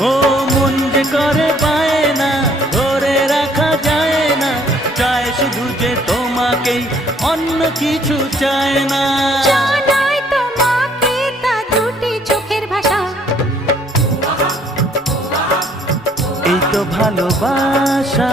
ও মন যে করে পায় না, ধরে রাখা যায় না, চায় শুধু যে তোমাকেই, অন্য কিছু চায় না। জানাই তোমাকে তা দুটি চোখের ভাষা, এই তো ভালোবাসা।